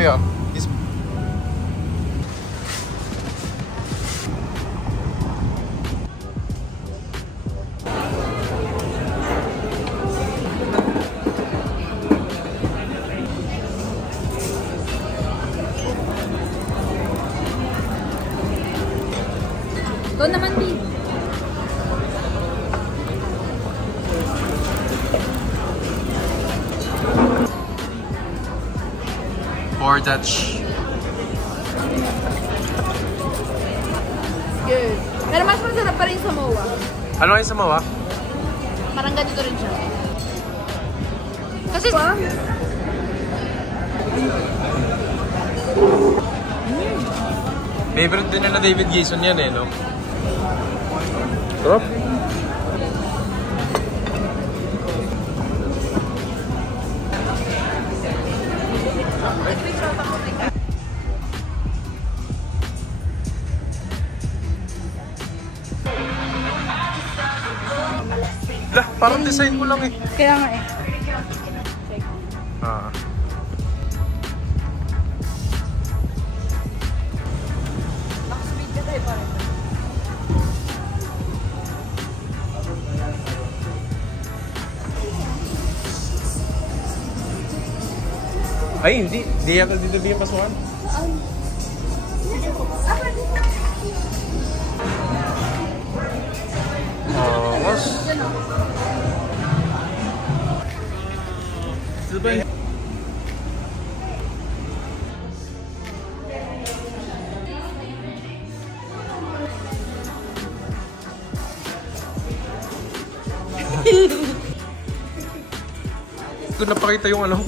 Yeah. Doon naman, B. Or Dutch. Good. Pero mas masarap pa rin sa Moa. Ano yung Samoa? Parang ganito rin siya. Kasi... Favorite din na David Gayson yan eh, no? Sarap. Lah, parang design ko lang eh. Kaya nga eh. Ah. Nakaspeed ka tayo parang. Ay, hindi. Hindi yata dito din yung pasukan. Mas. Ito napakita yung ano.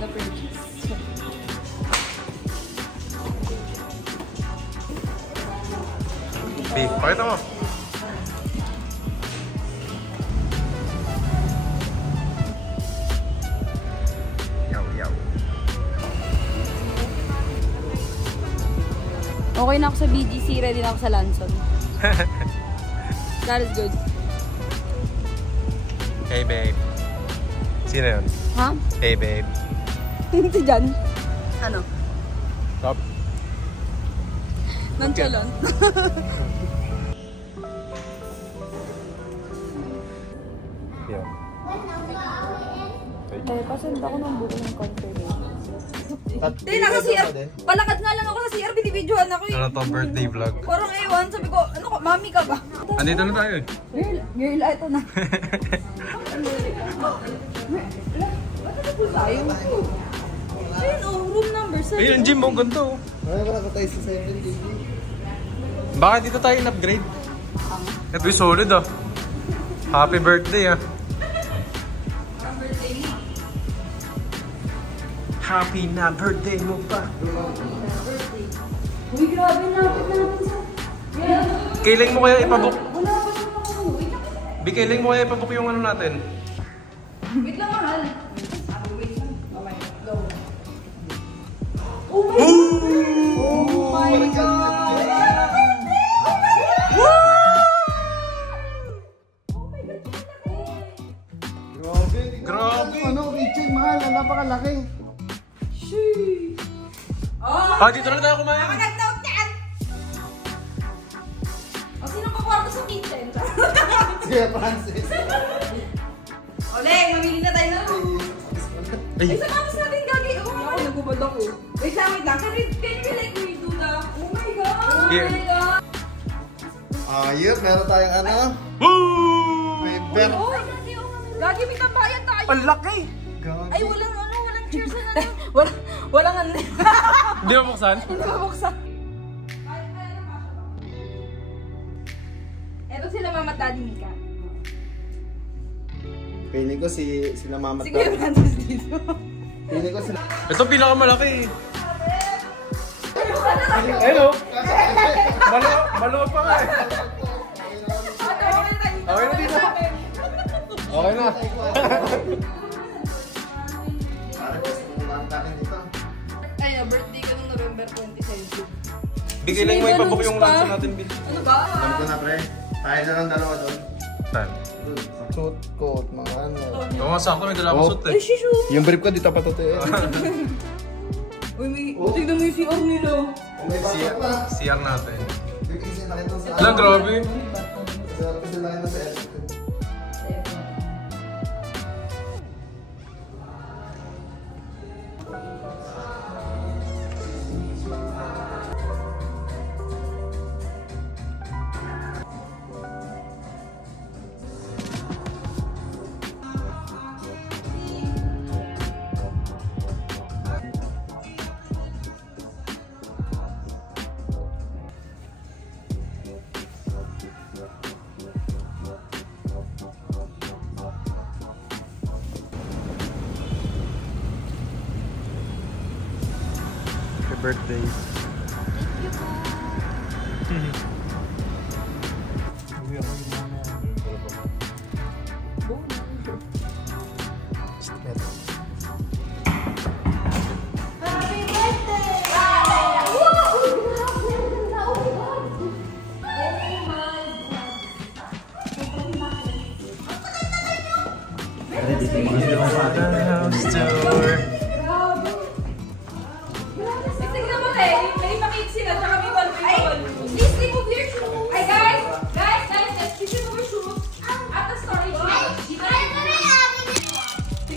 The purchase. Beef, pakita mo. Yaw. Okay na ako sa BGC, ready na ako sa Lanson. That is good. Hey babe. Sino yun? Ha? Hey babe. Si Jan. Ano? Stop. Nonchalant. Yan. Eh, pasend ako ng buo ng confirmation. Hindi, naka-CR. Palakad nga lang ako sa CR, binibidyohan ako eh. Ano to, birthday vlog? Parang ewan, sabi ko, ano ko, mami ka ba? Andito na tayo eh. Girl, ito na. Ba't na po tayo? Ayun oh, room number 7. Ayun, ang gym mo, ganito oh. Wala ka tayo sa 7, JB. Baka dito tayo in-upgrade. Ito yung solid ah. Happy birthday ah. Happy na birthday mo pa. Uy, grabe, napit natin sa... Kailan mo kaya ipabook? Wala pa naman ako. Wait lang. Kailan mo kaya ipabook yung ano natin? Wait lang, mahal. Wait lang. Okay, go. Oh my God! Grabe! Ano, kitchen, mahal. Napakalaki. Ah, dito na tayo kumain. Nag-note yan! O, sino pa kwarto sa kitchen? Sige, Francis. Oleng, mamili na tayo na. Ay, Ay, samamas natin gagi. Oo nga, ako nagubad ako. Wait lang. Can you like me do that? Oh my God! Yeah. Oh my God! Ayun, meron tayong ano. woo! May bear. Oh, gagi, may tambayan tayo. Ang laki! Ay, walang cheers na ano. Walang ano. Hindi mo buksan? Hindi ko buksan. Eto sila Mama at Daddy Mika. Piling ko sila mama. Sige, Francis dito. Piling ko sila. Ito pinakamalaki. Hello! Maluwag pa nga eh. Okay na dito. Okay na. Ay, birthday ko nung November 27. Bigay lang mo ipabook yung lunch natin, Bill. Ano ba? Alam ko na, pre. Tayo na lang dalawa doon. Saan? Suit, coat, mga ano. Oo nga, sakto may dala akong suit eh. Ay, shishu! Yung brief ko, dito pa tutuin. Uy, tignan mo yung CR nila. May bakit pa. CR natin. Yung isa na kita sa... Alam, grabe. Kasi na kita sa F. Birthday. House tour.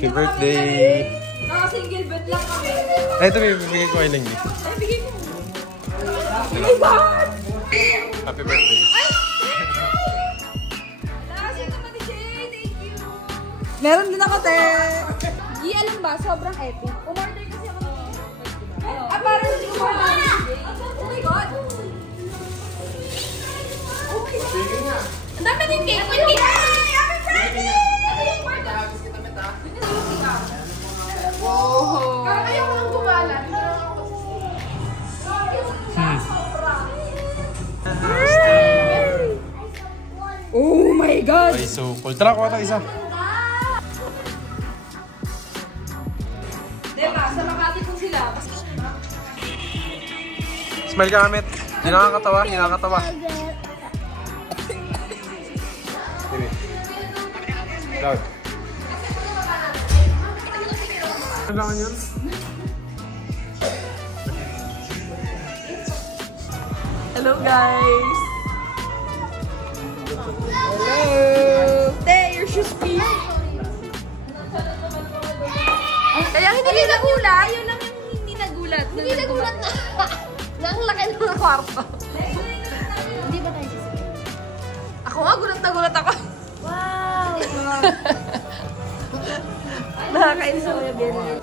Happy birthday! Naka-single bed lang kami. Ay, ito may bibigay ko kay Lingy. Ay, bigay mo. Oh my God! Happy birthday! Meron din ako, te. Gi, alam ba? Sobrang epic. Umorder kasi ako ng parang hindi ko umorder. Oh my God! Oh my God! Ang dami din cake! Yung cake! Happy birthday! Ito yung order. Wow! Parang ayaw ko nang gumala. Oh my God! Ay, so cool. Tara, kuha tayo isa. Diba? Sa Makati po sila. Smile ka, Amit. Hindi nakakatawa, hindi nakakatawa. Sige. Loud. Kailangan yun? Hello, guys! Hello! Te, your shoes, please! Kaya hindi kayo nagulat? Yun lang yung hindi nagulat. Hindi nagulat na. Ang laki ng kwarto. Hindi ba tayo sisigaw? Ako nga, gulat na gulat ako. Wow! Nakakainis ako yung ganyan.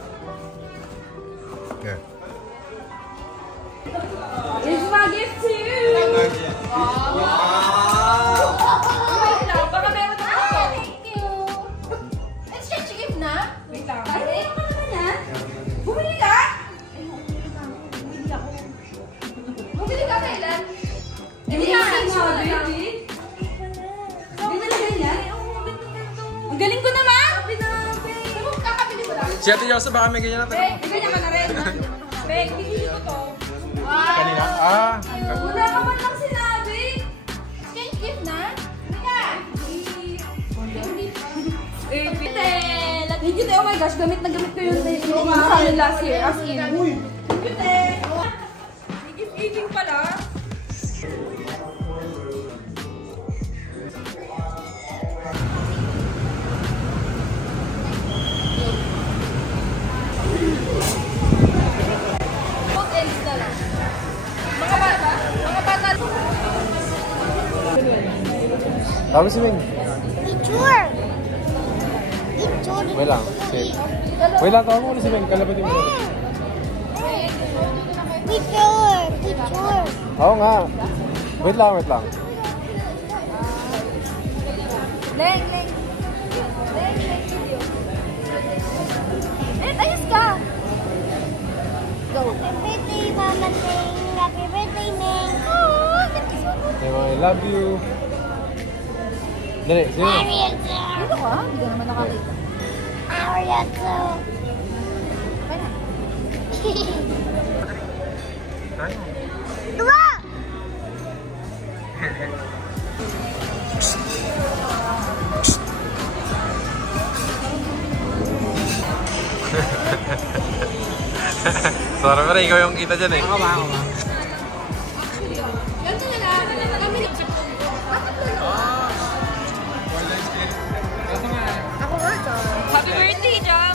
Okay. It's my gift to you! Wow! Wait lang, baka meron na ako. Thank you! Exchange gift na? Wait lang. Ay, hindi ka naman yan? Bumili ka? Bumili ako. Bumili ka kailan? Hindi na, baby. Hindi na lang yan? Ang galing ko naman! Kakabili mo lang. Si Ate Yosa, baka may ganyan natin. Ganyan ka na rin. Beg, bibili ko to. Kanina? Ah! Wala ka man lang sinabi. Exchange gift na? Thank you, te. Oh my gosh, gamit na gamit ko yung sa amin last year. As in. Thank you, te. Gift-giving pala. Tapos si Ming. Picture! Picture! Wait lang. Wait lang, tawag mo ulit si Ming. Kalabatin mo ulit. Picture! Picture! Oo nga. Wait lang, wait lang. Leng. Ayos ka. Go! Happy birthday, Mama Ming! Happy birthday, Ming! Oh, I love you. Dali, sino? Arigato! Dito ka? Hindi ka naman nakakita. Arigato! Ay. Dua! Sorry pa rin, ikaw yung kita dyan eh. Ako ba? Yan talaga. Kami Ako nga ito. Happy birthday, Jam!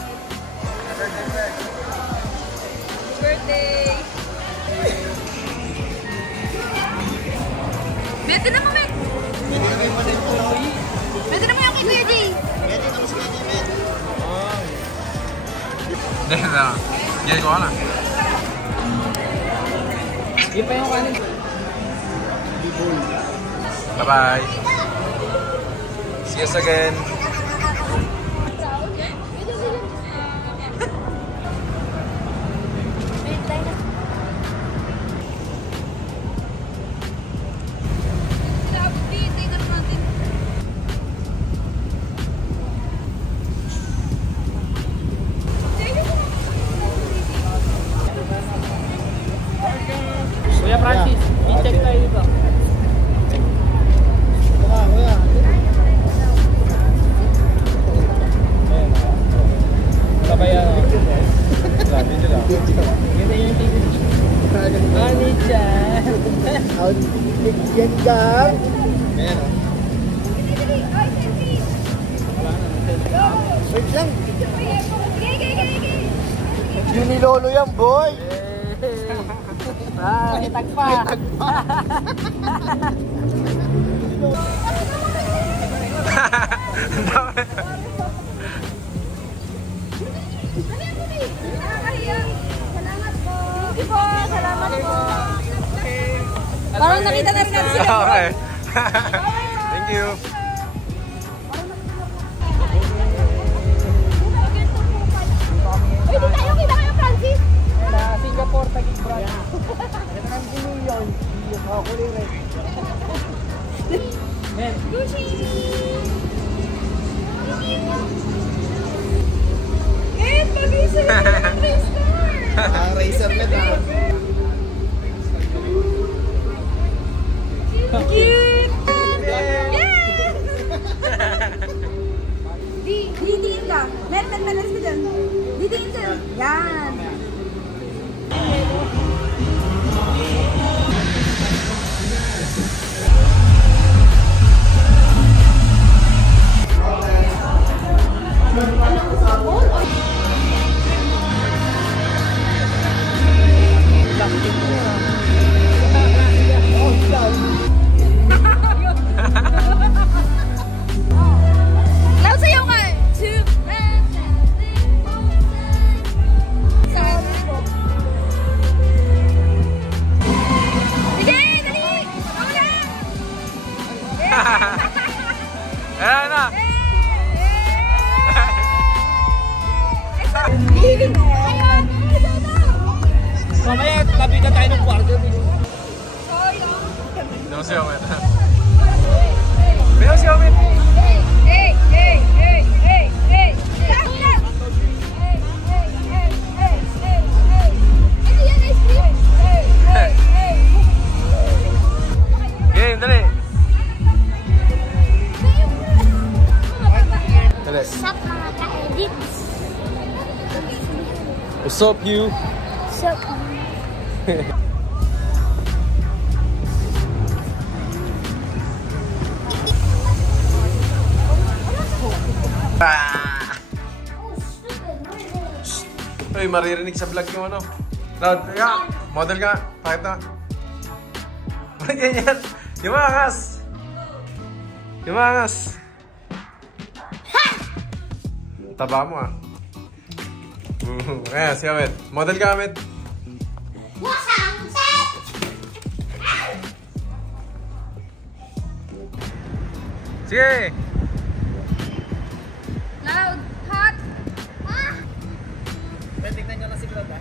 Happy birthday! Bete naman, men! Bete naman yung kay Kuya Jay! Hindi na. Yan ko na. Yung pa yung kanin. Bye-bye. See you again. Kuya Francis, i-check tayo dito. Ito ka, kuya. Kabayan. Dito lang. Ganda yung ticket. Ani-chan. Yan ka. Ayan o. Wait lang. Yun ni Lolo yan, boy. May tagpa. Salamat po. Parang nakita na rin natin sila. Okay. Thank you. Uy, di tayo kita kayo, Francis. Sa Singapore, Taguig branch. Ito ang Giniyon. Ako kulit rin. Men. Gucci! Eh, pag-isa yung mga Racer na ta. Cute! Didiin ka. Net, alis ka dyan. Didiin ka. Yan. Laut sayaw ka! Sige, dali! Ako na! Ayan na. Mamaya, tabi na tayo ng kwarto. No si Omet. Pero si Omet. Hey! Game, dali. Dali. Sup mga ka-edits? What's up, you? Sup? Uy, maririnig sa vlog yung ano. Loud, yeah. Model ka. Pakita. Bakit ganyan? Yumangas! Yumangas! Taba mo ah. Ayan, si Ahmed. Model ka, Ahmed. Wasang set! Sige! Loud! Hot! Tingnan nyo na si Claude, ha?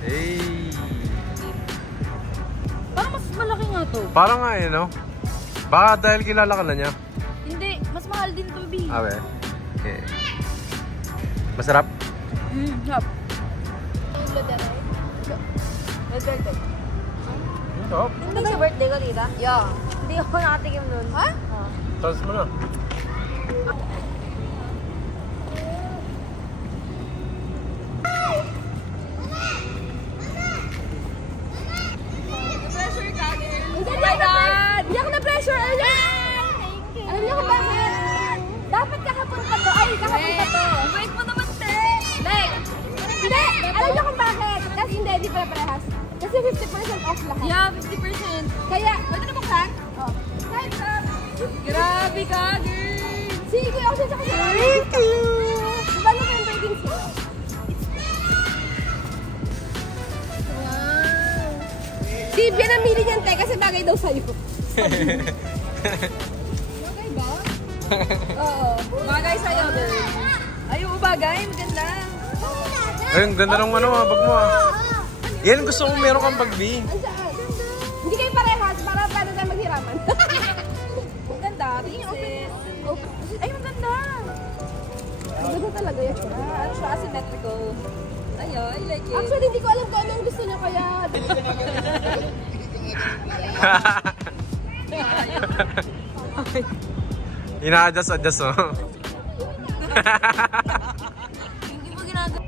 Hey! Parang mas malaki nga to. Parang nga eh, no? Baka dahil kilala ka na niya. Hindi, mas mahal din to, B. Awe. Okay. Masarap? Hop. Sarap. Hindi sa birthday ko, tita? Yeah. Hindi ako nakatikim nun. Ha? Tapos mo na. pala parehas. Kasi 50% off lahat. Yeah, 50%. Kaya, pwede na buksan? Oo. Hi, Sam! Grabe ka, girl! Sige, kuya ako sa kasi. Thank you! Diba November din sila? Wow! Si Bia namili niyan, te, kasi bagay daw sa'yo. Bagay ba? Oo. Bagay sa'yo, girl. Ay, oo, bagay. Maganda. Ay, ang ganda ng ano, bag mo ah. Yan, gusto mo meron kang bag, B. Hindi kayo parehas, para paano tayo maghiraman. Maganda, tingin sis. Ay, maganda. Maganda talaga yun. Ano siya, asymmetrical. Ayaw, I like it. Actually, hindi ko alam kung ano ang gusto niya, kaya... Ina-adjust, oh. Hindi mo ginagawa.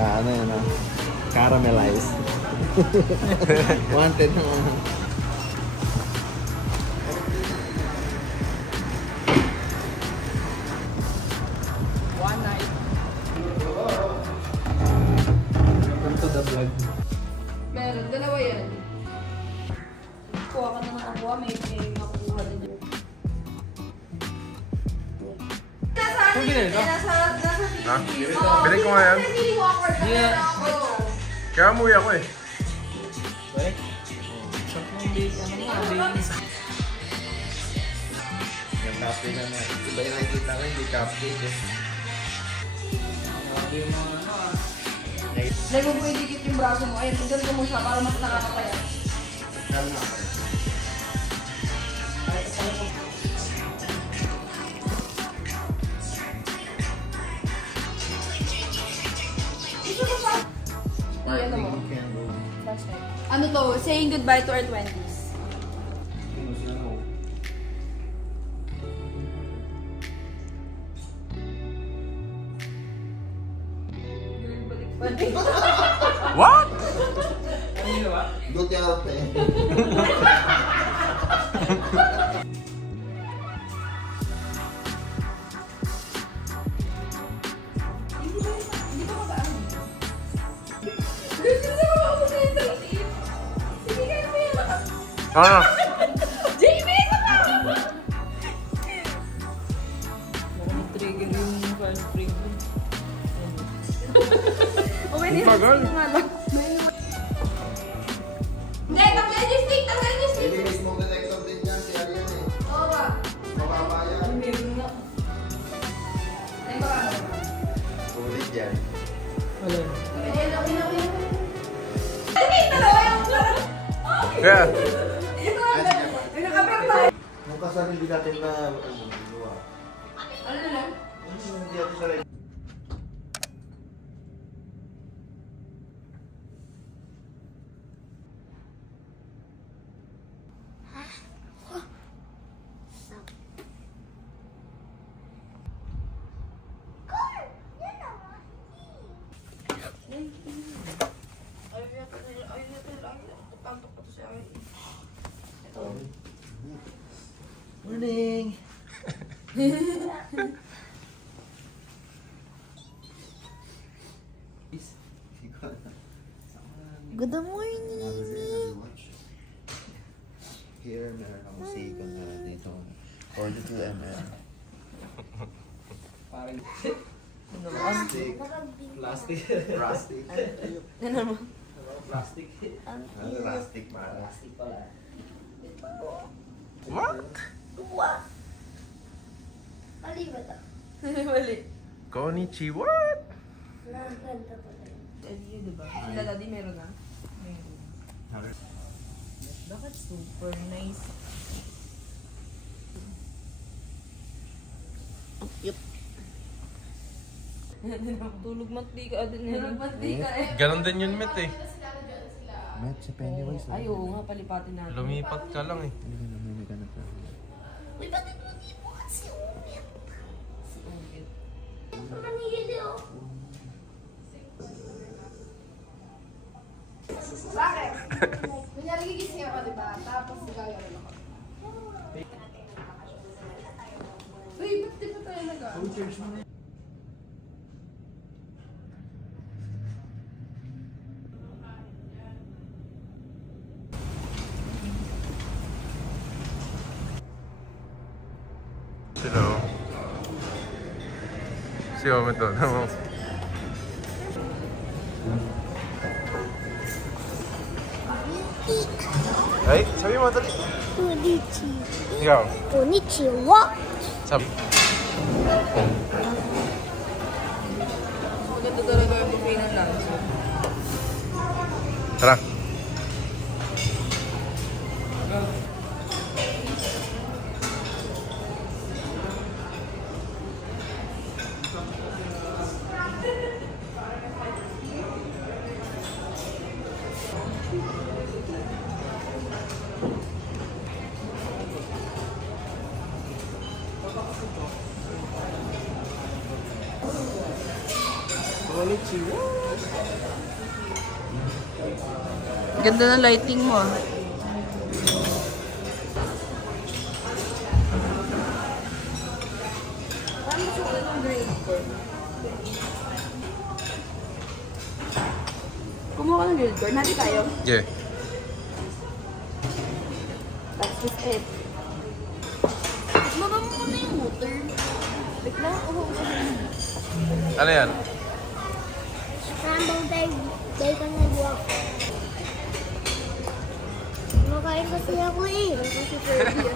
Ano yun, ah? Caramelized. Wanted na ano. One night. Welcome to the vlog. Meron, dalawa yan. Kuha ka naman ang kuha, may makukuha din yun. Kung binili ka? Nasa Ha? Binili ko nga yan. Yeah. Kaya umuwi ako eh. Balik. Saklong base, ano nga, base. Yung cupcake na na. Iba yung nakikita ko, hindi cupcake eh. Grabe yung mga ano ah. Lagi mo idikit yung braso mo. Ayun, ganito mo siya para mas nakakapaya. Ano mo? Ano to? Saying goodbye to our 20s. What? Ano yun ba? Duterte. Hindi ba magaan? Gusto mo ako sa isang tip? Sige ka na. Ano? Jamie! Trigger yung first trigger. Hindi, tanggal yung stick! Tanggal yung stick! Hindi mismo detector din yan si Arian eh. Oo ba? Mababa yan. Meron nga. Ay ba? Ulit yan. Wala. Ayun, okay na, okay na. Ay, dalawa yung parang... Yeah. Yung nakapir tayo. Nung kasal hindi natin na luwa. Ano na lang? Hindi natin sa rin. Morning! Good morning. Here, meron akong siko na dito. 42 ml. Parang Plastic. Plastic. Plastic. ano mo? Plastic. Plastic, man. Plastic pala. What? Mali ba ito? Mali. Konnichiwa. Nakakanta pala. LU, diba? Sila daddy meron na? Meron. Bakit super nice? Tulog mantika din eh. Tulog mantika eh. Ganon din yun, Met eh. Met, si Pennywise. Ay, oo nga, palipatin natin. Lumipat ka lang eh. Hindi na namimigan na pa. Uy, bakit mo hindi mo kasi umit? Si Ugit. Manigili oh. Bakit? Kunyari gigising ako, diba? Tapos gagawin ako. Uy, ba't di pa tayo nag-ano? Hello. Sigaw mo ito. Ay, sabi mo dali. Ikaw. Konnichiwa. Sabi. Maganda talaga yung buffet ng lunch. Tara. Ganda ng lighting mo ah. Paano mo sulat ng grade ko? Kumuha ka ng grade ko? Nati tayo? Yeah. That's just it. Baba mo muna yung water. Bigla ako. Ano yan? Scrambled egg. Bacon and guac. Makain kasi ako eh. Kasi pwede.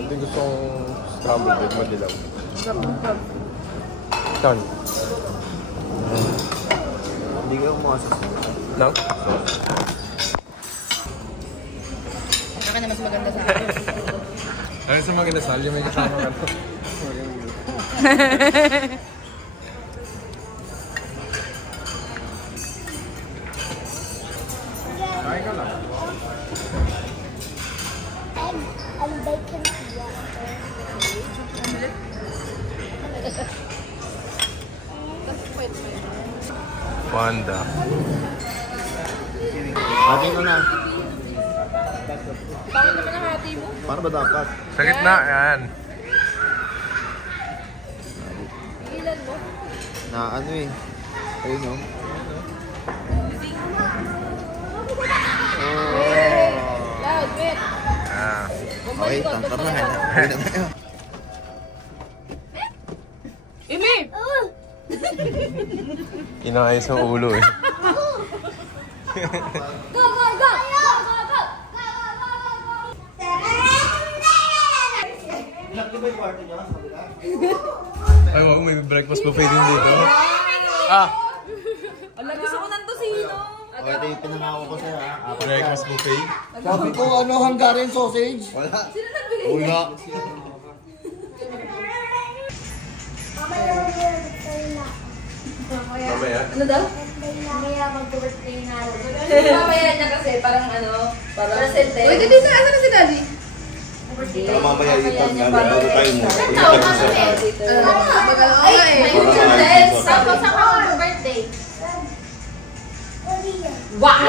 Hindi gusto kong scrambled egg madilaw. Saan? Hindi ka umasas. Nang? Akin na mas maganda sa akin. Ano sa mga kinasal? Yung may kasama ka to. Kain ka lang. Egg and bacon and guac. Panda. Hati ko na. Bakit naman ang hati mo? Paano ba dapat? Sa gitna, yan. Ilan mo? Na ano eh. Ayun o. Loud, wait. Ah. Okay, tangkap na. Ayun na tayo. Imi! Inayos ang ulo eh. Go, go, go! Go, go, go! Ay, wag, may breakfast buffet din dito. Ah! Ala, gusto ko nang tosino. Okay, ito yung pinangako ko sa'yo ha. Apat Breakfast buffet. Sabi ko ano, Hungarian sausage? Wala. Sino nagbigay? Wala. Mamaya. Ano daw? Mamaya mag-birthday na ako. Mamaya niya kasi parang ano, parang presente. Uy, dito na. Asan na si Daddy? Para mamaya dito nga, bago tayo mo. Ay, May YouTube test. Tapos ako birthday. Wow!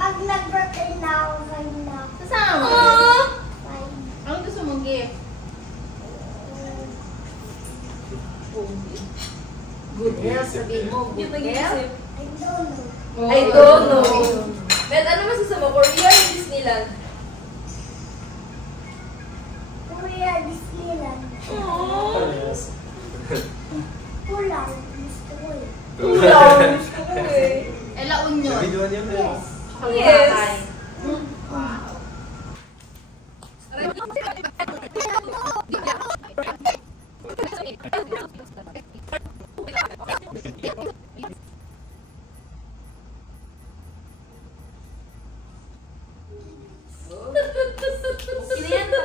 Pag nag-birthday na ako, fine na. Kasama. Fine. Anong gusto mong gift? Good girl, sabihin mo. Good girl? I don't know. I don't know. Bet, ano masasama? Korea o Disneyland? Korea, Disneyland. Pulang. Gusto ko eh. Tulang. Gusto ko eh. La Union. Yes. Yes. Sino yan ba?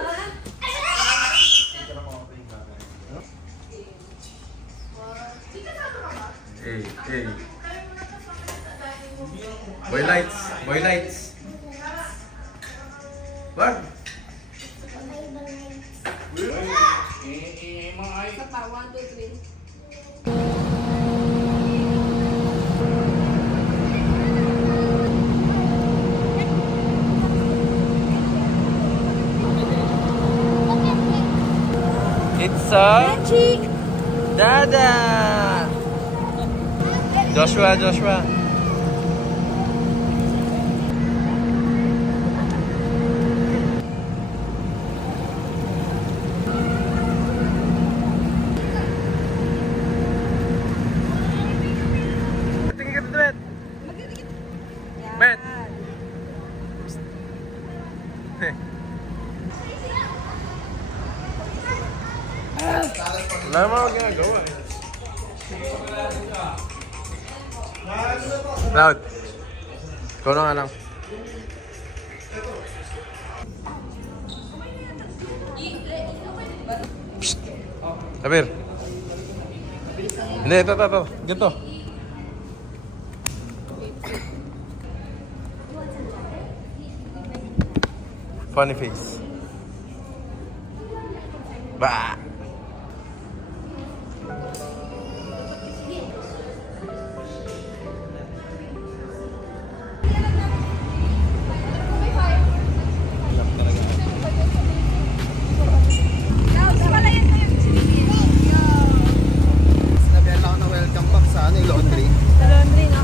Hey, hey. Boy lights. Boy lights. What? Isa pa, 1, 2, 3. It's a Dada. Joshua. Tingin ka dito, Bet. Bet. Wala naman ako ginagawa eh. Loud. Ikaw na nga lang. Psst. Abir. Hindi, ito. Ganito. Funny face. Bah! Sinabihan lang ako na welcome back sa laundry. Sa laundry na.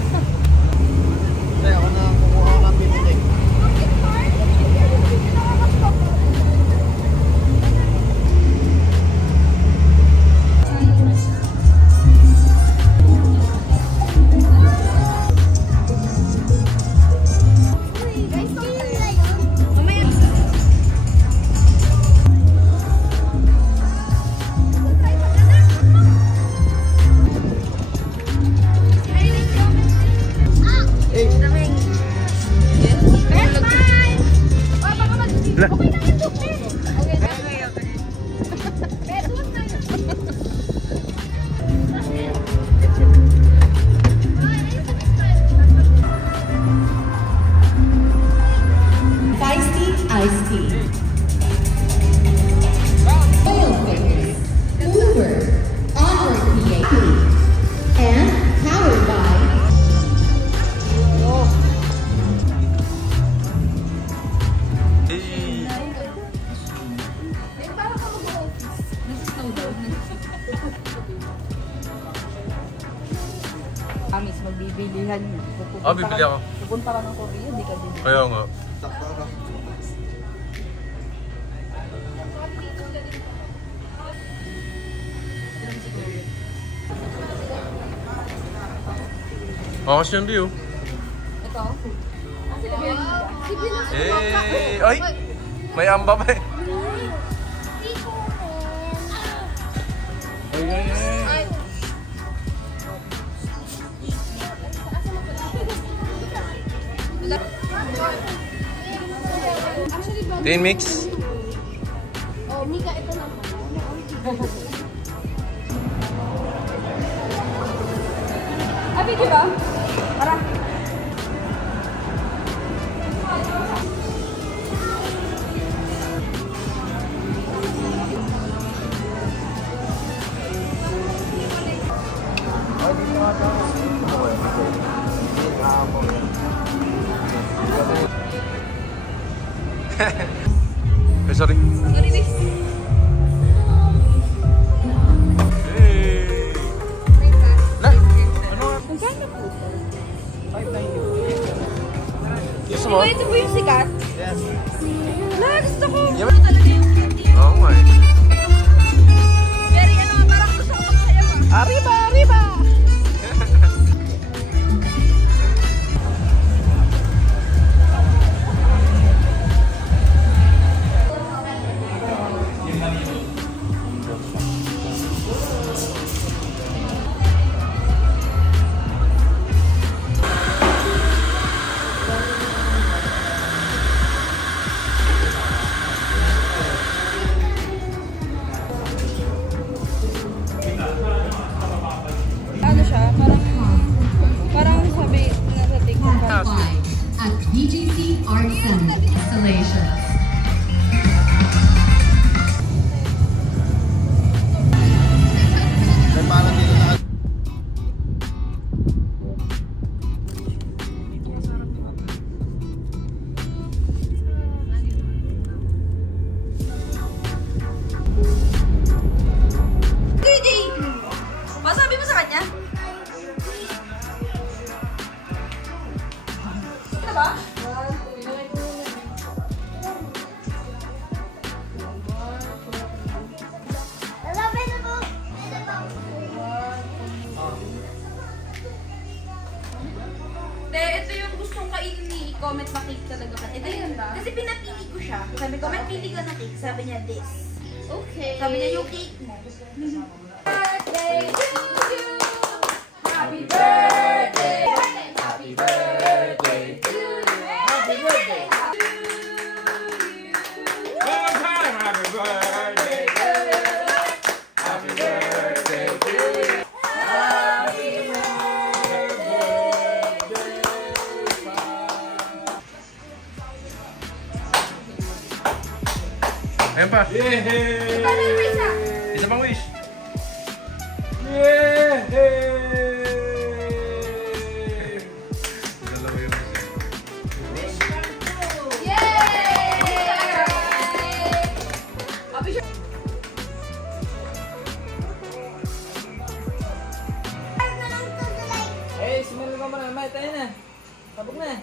Kaya ako na kumuha ng binitig. Feisty Iced Tea. Oil Fingers. Uber. Onward PAP. And powered by Amis, magbibilihan. Bibili ako. Pupunta ka ng Korea, di ka din. Kaya nga. Sakto na. Bakas yung view. Ito? Eh, ay! May amba pa eh. Ay. 10 mix. Oh, Mika, ito naman. Abi, di ba? Para. Sorry. Sorry, Liz. Hey. Na? Magkano po? Gusto mo? Ito po yung sikat? Yes. Na, gusto ko. Yep. Ano talaga yung video? Oo nga eh. Very ano, parang gusto ko magsayaw ah. Arriba, arriba! Ano siya? Parang sabi nasa TikTok. at VGC Art Center Installations. ba? Ito yung gustong kainin ni comment na cake talaga. Ito yun ba? Kasi pinapili ko siya. Sabi ko, pili ka na cake. Sabi niya, this. Okay. Sabi niya, yung cake mo. Birthday to you! Happy birthday! Happy birthday to you! Happy birthday to you! One time, happy birthday! Happy birthday to you! Ayan pa. Yay! Paano yung isa? Isa pang wish. Dalawa yung wish. Yay! Happy siya. Eh, simulan ka muna. Tayo na. Tabog na.